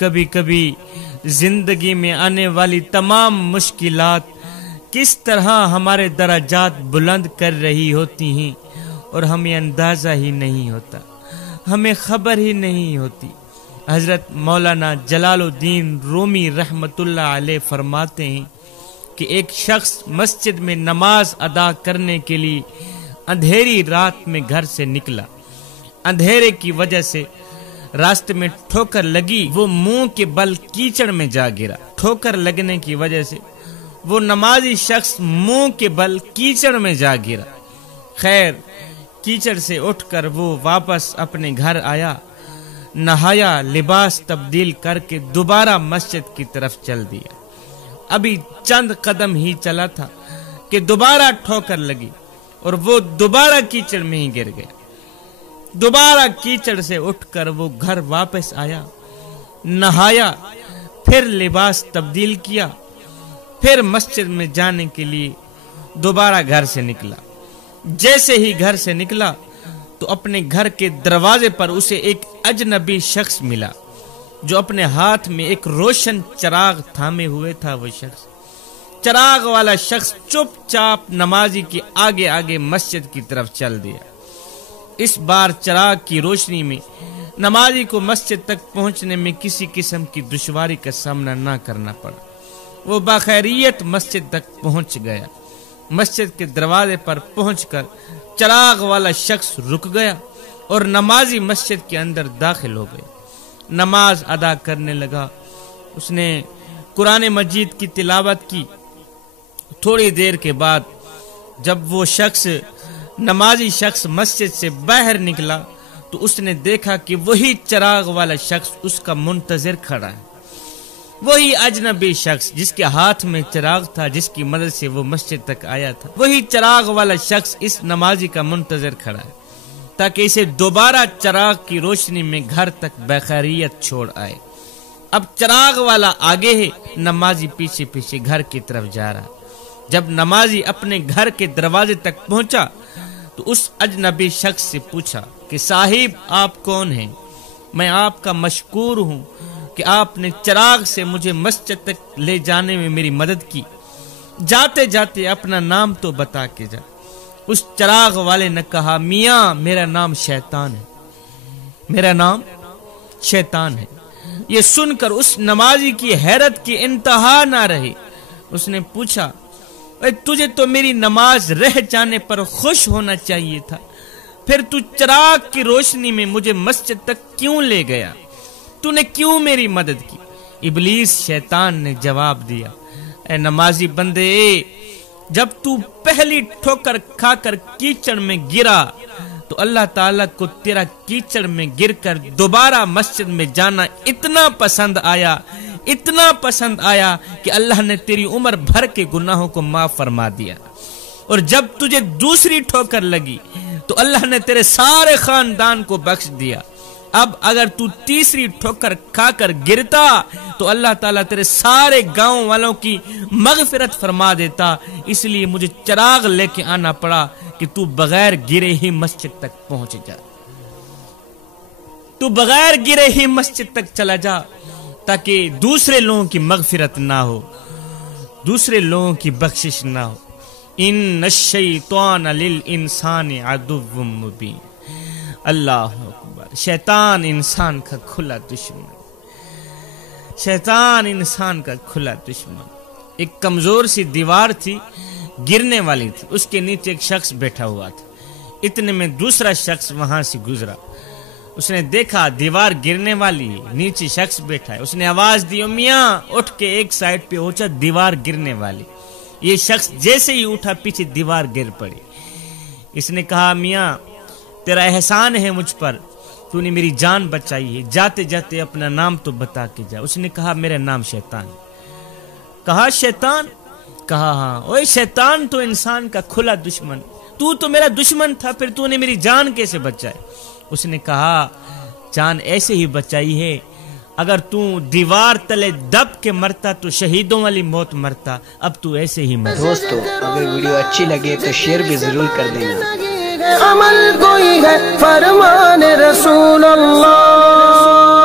کبھی کبھی زندگی میں آنے والی تمام مشکلات کس طرح ہمارے درجات بلند کر رہی ہوتی ہیں اور ہمیں اندازہ ہی نہیں ہوتا، ہمیں خبر ہی نہیں ہوتی۔ حضرت مولانا جلال الدین رومی رحمت اللہ علیہ فرماتے ہیں کہ ایک شخص مسجد میں نماز ادا کرنے کے لیے اندھیری رات میں گھر سے نکلا۔ اندھیرے کی وجہ سے راستے میں ٹھوکر لگی، وہ منہ کے بل کیچڑ میں جا گرا۔ ٹھوکر لگنے کی وجہ سے وہ نمازی شخص منہ کے بل کیچڑ میں جا گرا۔ خیر، کیچڑ سے اٹھ کر وہ واپس اپنے گھر آیا، نہایا، لباس تبدیل کر کے دوبارہ مسجد کی طرف چل دیا۔ ابھی چند قدم ہی چلا تھا کہ دوبارہ ٹھوکر لگی اور وہ دوبارہ کیچڑ میں ہی گر گیا۔ دوبارہ کیچڑ سے اٹھ کر وہ گھر واپس آیا، نہایا، پھر لباس تبدیل کیا، پھر مسجد میں جانے کے لیے دوبارہ گھر سے نکلا۔ جیسے ہی گھر سے نکلا تو اپنے گھر کے دروازے پر اسے ایک اجنبی شخص ملا جو اپنے ہاتھ میں ایک روشن چراغ تھامے ہوئے تھا۔ وہ شخص، چراغ والا شخص، چپ چاپ نمازی کے آگے آگے مسجد کی طرف چل دیا۔ اس بار چراغ کی روشنی میں نمازی کو مسجد تک پہنچنے میں کسی قسم کی دشواری کا سامنا نہ کرنا پڑا۔ وہ بخیریت مسجد تک پہنچ گیا۔ مسجد کے دروازے پر پہنچ کر چراغ والا شخص رک گیا اور نمازی مسجد کے اندر داخل ہو گیا۔ نماز ادا کرنے لگا۔ اس نے قرآن مجید کی تلاوت کی۔ تھوڑی دیر کے بعد جب وہ نمازی شخص مسجد سے باہر نکلا تو اس نے دیکھا کہ وہی چراغ والا شخص اس کا منتظر کھڑا ہے۔ وہی اجنبی شخص جس کے ہاتھ میں چراغ تھا، جس کی مدد سے وہ مسجد تک آیا تھا، وہی چراغ والا شخص اس نمازی کا منتظر کھڑا ہے تاکہ اسے دوبارہ چراغ کی روشنی میں گھر تک بخیریت چھوڑ آئے۔ اب چراغ والا آگے ہے، نمازی پیچھے پیچھے گھر کی طرف جا رہا۔ جب نمازی اپنے گھر کے دروازے تک پہنچا تو اس اجنبی شخص سے پوچھا کہ صاحب آپ کون ہیں؟ میں آپ کا مشکور ہوں کہ آپ نے چراغ سے مجھے مسجد تک لے جانے میں میری مدد کی۔ جاتے جاتے اپنا نام تو بتا کے جا۔ اس چراغ والے نے کہا میاں میرا نام شیطان ہے، میرا نام شیطان ہے۔ یہ سن کر اس نمازی کی حیرت کی انتہا نہ رہی۔ اس نے پوچھا تجھے تو میری نماز رہ جانے پر خوش ہونا چاہیے تھا، پھر تو چراغ کی روشنی میں مجھے مسجد تک کیوں لے گیا؟ تو نے کیوں میری مدد کی؟ ابلیس شیطان نے جواب دیا، اے نمازی بندے، جب تو پہلی ٹھوکر کھا کر کیچڑ میں گرا تو اللہ تعالیٰ کو تیرا کیچڑ میں گر کر دوبارہ مسجد میں جانا اتنا پسند آیا کہ اللہ نے تیری عمر بھر کے گناہوں کو معاف فرما دیا۔ اور جب تجھے دوسری ٹھوکر لگی تو اللہ نے تیرے سارے خاندان کو بخش دیا۔ اب اگر تو تیسری ٹھوکر کھا کر گرتا تو اللہ تعالیٰ تیرے سارے گاؤں والوں کی مغفرت فرما دیتا، اس لیے مجھے چراغ لے کے آنا پڑا کہ تو بغیر گرے ہی مسجد تک پہنچ جا، تو بغیر گرے ہی مسجد تک چلا جا تاکہ دوسرے لوگوں کی مغفرت نہ ہو، دوسرے لوگوں کی بخشش نہ ہو۔ ان الشیطان للانسان عدو مبین۔ اللہ اکبر۔ شیطان انسان کا کھلا دشمن، شیطان انسان کا کھلا دشمن۔ ایک کمزور سی دیوار تھی، گرنے والی تھی، اس کے نیچے ایک شخص بیٹھا ہوا تھا۔ اتنے میں دوسرا شخص وہاں سے گزرا، اس نے دیکھا دیوار گرنے والی، نیچے شخص بیٹھا ہے۔ اس نے آواز دی، میاں اٹھ کے ایک سائڈ پہ اونچا، دیوار گرنے والی۔ یہ شخص جیسے ہی اٹھا پیچھے دیوار گر پڑی۔ اس نے کہا میاں تیرا احسان ہے مجھ پر، تو نے میری جان بچائی ہے، جاتے جاتے اپنا نام تو بتا کے جا۔ اس نے کہا میرا نام شیطان ہے۔ کہا شیطان؟ کہا ہاں۔ اوے شیطان تو انسان کا کھلا دشمن، تو میرا دشمن تھا، پھر تو نے میری جان کیسے بچائی؟ اس نے کہا جان ایسے ہی بچائی ہے، اگر تو دیوار تلے دب کے مرتا تو شہیدوں والی موت مرتا، اب تو ایسے ہی مر۔ دوستو اگر ویڈیو اچھی لگے تو شیئر بھی ضرور کر دینا۔ عمل کوئی ہے فرمان رسول اللہ۔